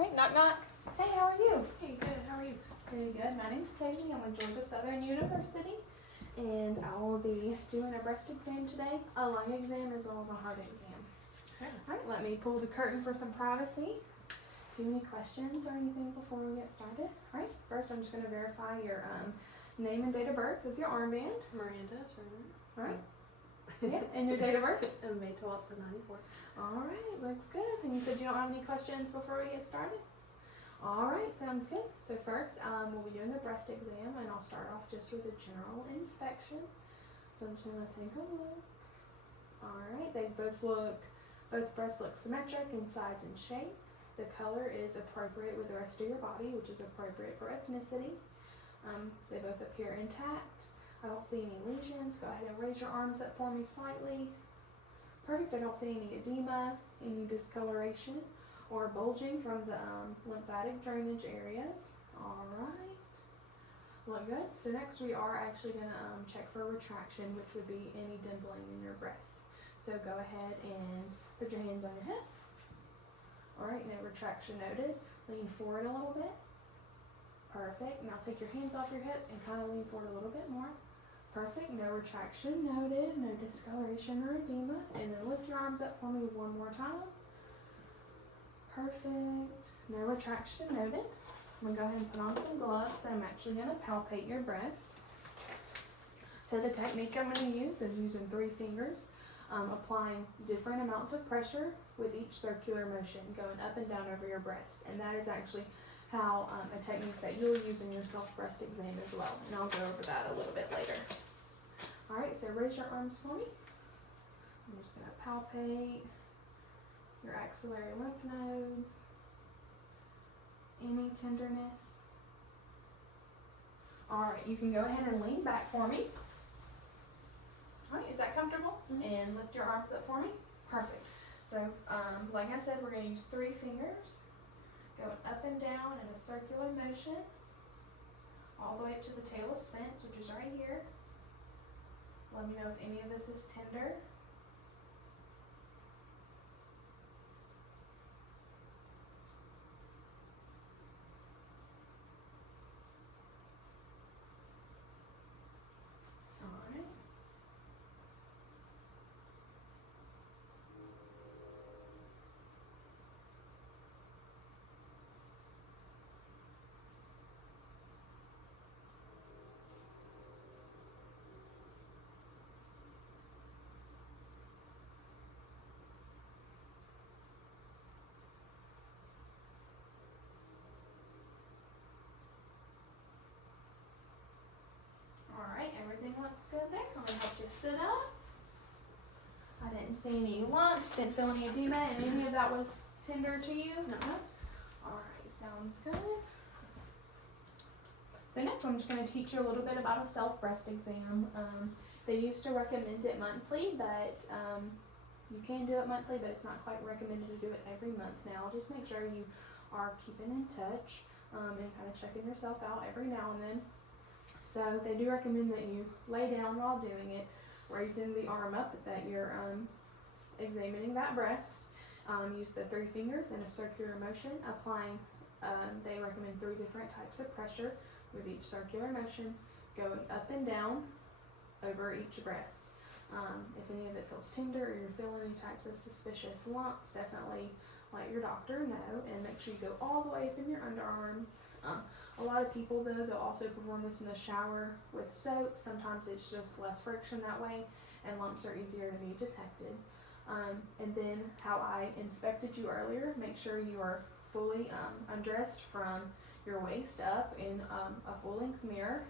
Right, knock knock. Hey, how are you? Hey, good. How are you? Pretty good. My name's Katie. I'm with Georgia Southern University, and I will be doing a breast exam today, a lung exam, as well as a heart exam. Okay. All right, let me pull the curtain for some privacy. Do you have any questions or anything before we get started? All right, first I'm just going to verify your name and date of birth with your armband. Miranda Turner. All right. Yeah, and your date of birth? May 12th, 94. All right, looks good. And you said you don't have any questions before we get started? All right, sounds good. So first, we'll be doing the breast exam, and I'll start off just with a general inspection. So I'm just gonna take a look. All right, both breasts look symmetric in size and shape. The color is appropriate with the rest of your body, which is appropriate for ethnicity. They both appear intact. I don't see any lesions. Go ahead and raise your arms up for me slightly. Perfect. I don't see any edema, any discoloration, or bulging from the lymphatic drainage areas. All right. Look good. So next we are actually going to check for retraction, which would be any dimpling in your breast. So go ahead and put your hands on your hip. All right, no retraction noted. Lean forward a little bit. Perfect. Now take your hands off your hip and kind of lean forward a little bit more. Perfect. No retraction noted. No discoloration or edema. And then lift your arms up for me one more time. Perfect. No retraction noted. I'm going to go ahead and put on some gloves. So I'm actually going to palpate your breast. So the technique I'm going to use is using 3 fingers, applying different amounts of pressure with each circular motion, going up and down over your breast. And that is actually how a technique that you'll use in your self-breast exam as well. And I'll go over that a little bit later. All right, so raise your arms for me. I'm just going to palpate your axillary lymph nodes. Any tenderness? All right, you can go ahead and lean back for me. All right, is that comfortable? Mm-hmm. And lift your arms up for me. Perfect. So, like I said, we're going to use 3 fingers, going up and down in a circular motion, all the way up to the tail of Spence, which is right here. Let me know if any of this is tender. Alright, everything looks good there. I'm going to help you sit up. I didn't see any lumps, didn't feel any edema, and any of that was tender to you? No. Alright, sounds good. So next I'm just going to teach you a little bit about a self-breast exam. They used to recommend it monthly, but you can do it monthly, but it's not quite recommended to do it every month now. Just make sure you are keeping in touch and kind of checking yourself out every now and then. So they do recommend that you lay down while doing it, raising the arm up that you're examining that breast. Use the 3 fingers in a circular motion, applying, they recommend 3 different types of pressure with each circular motion, going up and down over each breast. If any of it feels tender or you're feeling any types of suspicious lumps, definitely let your doctor know, and make sure you go all the way up in your underarms. A lot of people, though, they'll also perform this in the shower with soap. Sometimes it's just less friction that way, and lumps are easier to be detected. And then how I inspected you earlier, make sure you are fully undressed from your waist up in a full-length mirror,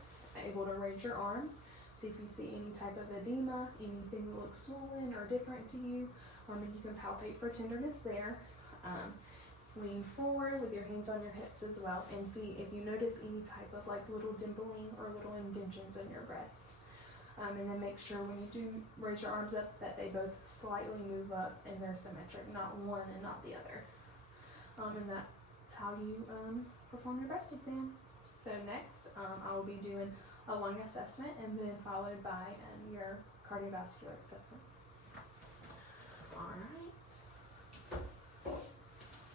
able to raise your arms. See if you see any type of edema, anything that looks swollen or different to you, and you can palpate for tenderness there. Lean forward with your hands on your hips as well, and see if you notice any type of like little dimpling or little indentions in your breast. And then make sure when you do raise your arms up that they both slightly move up and they're symmetric, not one and not the other. And that's how you perform your breast exam. So next, I will be doing a lung assessment, and then followed by your cardiovascular assessment. All right.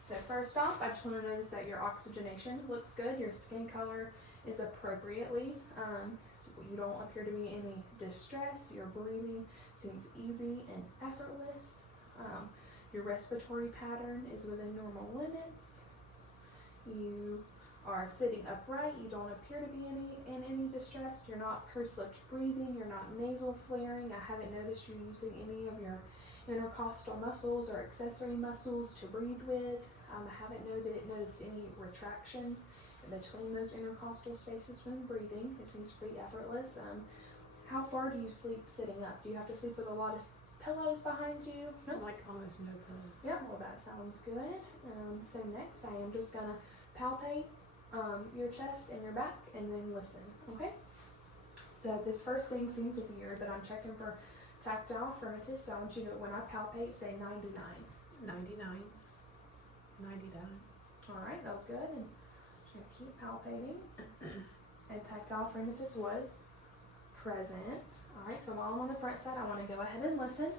So first off, I just want to notice that your oxygenation looks good. Your skin color is appropriately, so you don't appear to be in any distress. Your breathing seems easy and effortless. Your respiratory pattern is within normal limits. You are sitting upright. You don't appear to be in any distress. You're not pursed-lipped breathing. You're not nasal flaring. I haven't noticed you using any of your intercostal muscles or accessory muscles to breathe with. I haven't noticed any retractions between those intercostal spaces when breathing. It seems pretty effortless. How far do you sleep sitting up? Do you have to sleep with a lot of pillows behind you? No? Like almost no pillow. Yeah, well that sounds good. So next I am just gonna palpate your chest and your back and then listen, okay? So this first thing seems weird, but I'm checking for tactile firmitus, so I want you to, when I palpate, say 99. 99. 99. Alright, that was good. And I'm just gonna keep palpating. And tactile firmitus was present. Alright, so while I'm on the front side, I want to go ahead and listen.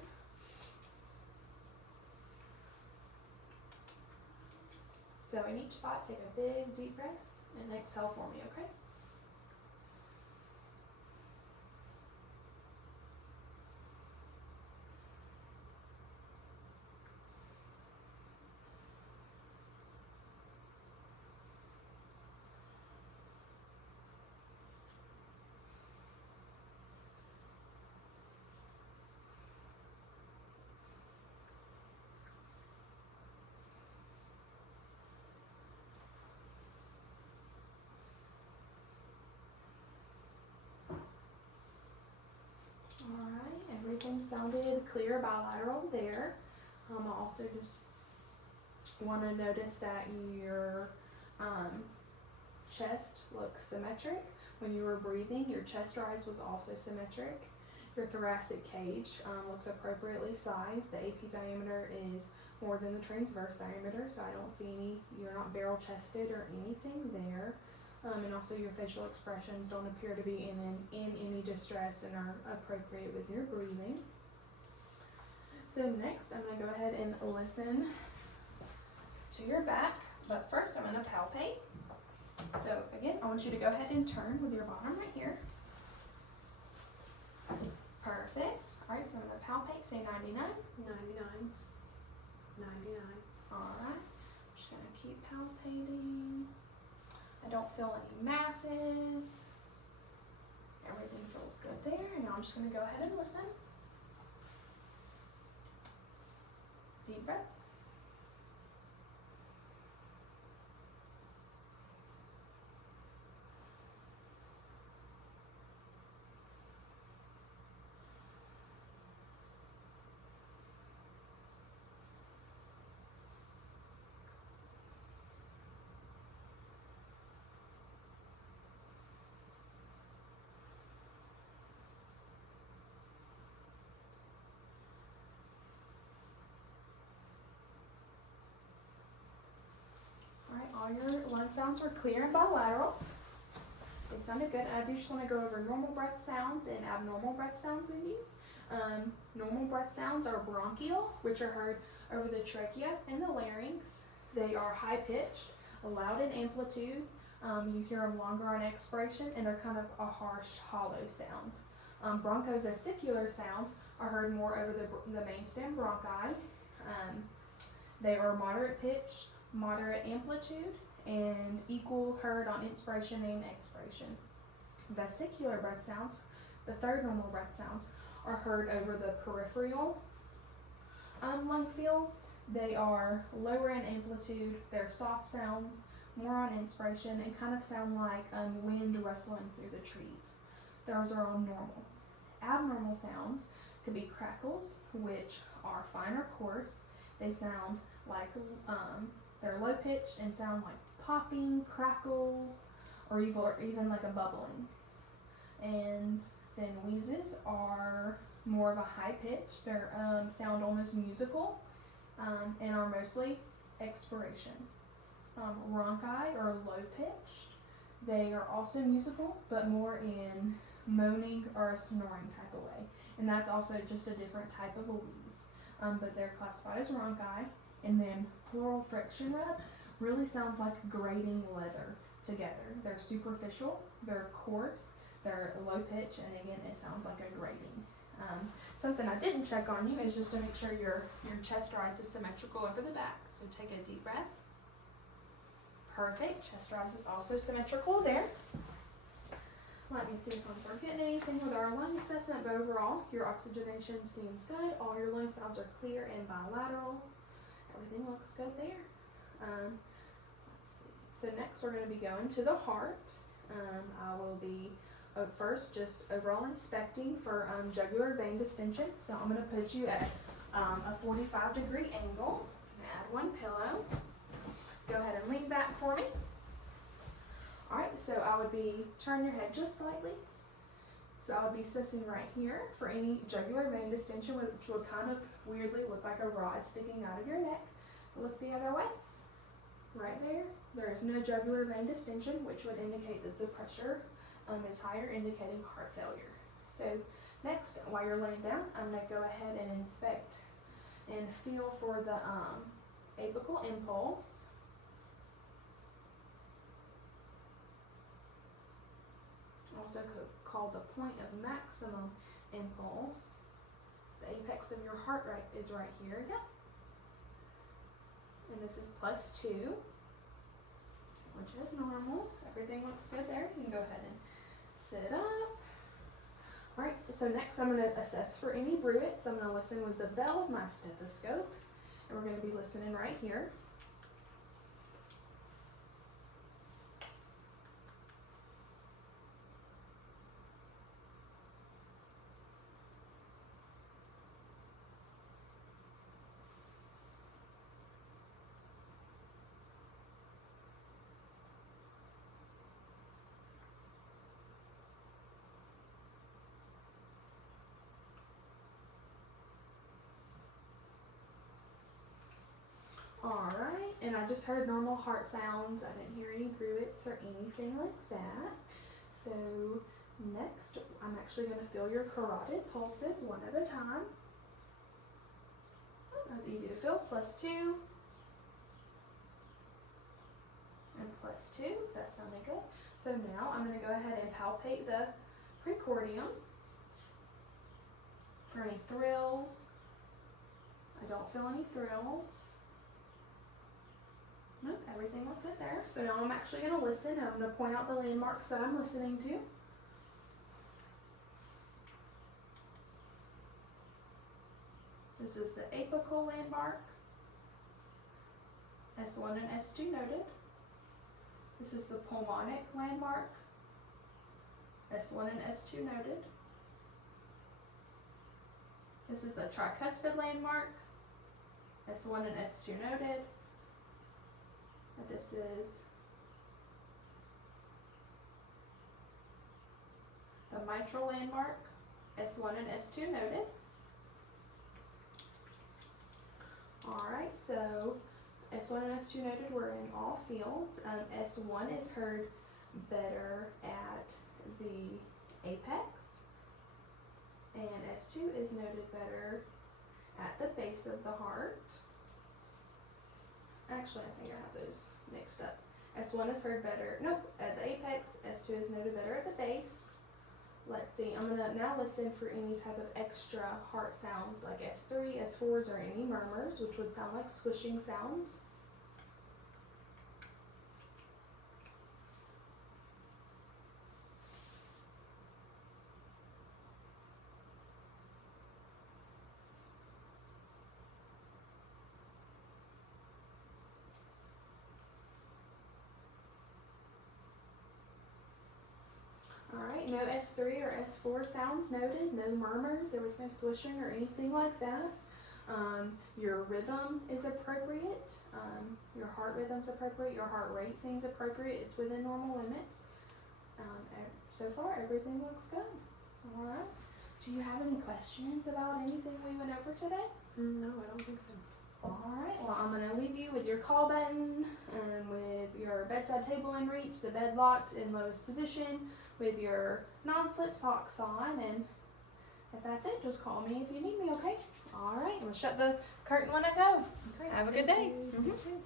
So in each spot, take a big deep breath and exhale for me, okay? Alright, everything sounded clear bilateral there. I also just want to notice that your chest looks symmetric. When you were breathing, your chest rise was also symmetric. Your thoracic cage looks appropriately sized. The AP diameter is more than the transverse diameter, so I don't see any, you're not barrel chested or anything there. And also your facial expressions don't appear to be in any distress and are appropriate with your breathing. So next I'm going to go ahead and listen to your back, but first I'm going to palpate. So again, I want you to go ahead and turn with your bottom right here. Perfect. Alright, so I'm going to palpate, say 99. 99. 99. Alright, I'm just going to keep palpating. I don't feel any masses. Everything feels good there. And now I'm just going to go ahead and listen. Deep breath. Alright, all your lung sounds were clear and bilateral. It sounded good. I do just want to go over normal breath sounds and abnormal breath sounds with you. Normal breath sounds are bronchial, which are heard over the trachea and the larynx. They are high pitched, loud in amplitude. You hear them longer on expiration, and they're kind of a harsh, hollow sound. Bronchovesicular sounds are heard more over the mainstem bronchi. They are moderate pitched, moderate amplitude, and equal heard on inspiration and expiration. Vesicular breath sounds, the third normal breath sounds, are heard over the peripheral lung fields. They are lower in amplitude, they're soft sounds, more on inspiration, and kind of sound like wind rustling through the trees. Those are all normal. Abnormal sounds could be crackles, which are fine or coarse. They sound like they're low pitched and sound like popping, crackles, or even like a bubbling. And then wheezes are more of a high pitch. They sound almost musical and are mostly expiration. Rhonchi are low pitched. They are also musical, but more in moaning or a snoring type of way. And that's also just a different type of a wheeze. But they're classified as rhonchi. And then plural friction rub really sounds like grating leather together. They're superficial, they're coarse, they're low pitch, and again, it sounds like a grating. Something I didn't check on you is just to make sure your chest rise is symmetrical over the back. So take a deep breath. Perfect. Chest rise is also symmetrical there. Let me see if I'm forgetting anything with our lung assessment, but overall, your oxygenation seems good. All your lung sounds are clear and bilateral. Everything looks good there. Let's see. So next we're going to be going to the heart. I will be first just overall inspecting for jugular vein distension. So I'm going to put you at a 45-degree angle. Add one pillow. Go ahead and lean back for me. Alright, so I would be, turn your head just slightly. So I would be assessing right here for any jugular vein distension, which would kind of weirdly look like a rod sticking out of your neck. Look the other way. Right there. There is no jugular vein distension, which would indicate that the pressure is higher, indicating heart failure. So next, while you're laying down, I'm going to go ahead and inspect and feel for the apical impulse. Also called the point of maximum impulse. The apex of your heart rate is right here. Yeah. And this is +2, which is normal. Everything looks good there. You can go ahead and sit up. Alright, so next I'm going to assess for any bruits. I'm going to listen with the bell of my stethoscope. And we're going to be listening right here. Alright, and I just heard normal heart sounds. I didn't hear any bruits or anything like that. So next, I'm actually going to feel your carotid pulses one at a time. Oh, that's easy to feel. +2. And +2. That sounded good. So now I'm going to go ahead and palpate the precordium for any thrills. I don't feel any thrills. Nope, everything looked good there. So now I'm actually going to listen, and I'm going to point out the landmarks that I'm listening to. This is the apical landmark, S1 and S2 noted. This is the pulmonic landmark, S1 and S2 noted. This is the tricuspid landmark, S1 and S2 noted. This is the mitral landmark, S1 and S2 noted. Alright, so S1 and S2 noted, we're in all fields. S1 is heard better at the apex, and S2 is noted better at the base of the heart. Actually, I think I have those mixed up. S1 is heard better, at the apex. S2 is noted better at the base. Let's see, I'm going to now listen for any type of extra heart sounds like S3, S4s, or any murmurs, which would sound like swishing sounds. Alright, no S3 or S4 sounds noted, no murmurs, there was no swishing or anything like that. Your rhythm is appropriate, your heart rhythm's appropriate, your heart rate seems appropriate, it's within normal limits. So far, everything looks good. Alright, do you have any questions about anything we went over today? No, I don't think so. Alright, well I'm going to leave you with your call button, with your bedside table in reach, the bed locked in lowest position, with your non-slip socks on, and if that's it, just call me if you need me, okay? All right, I'm gonna shut the curtain when I go. Okay, Have a good thank day. you. Mhm. You too.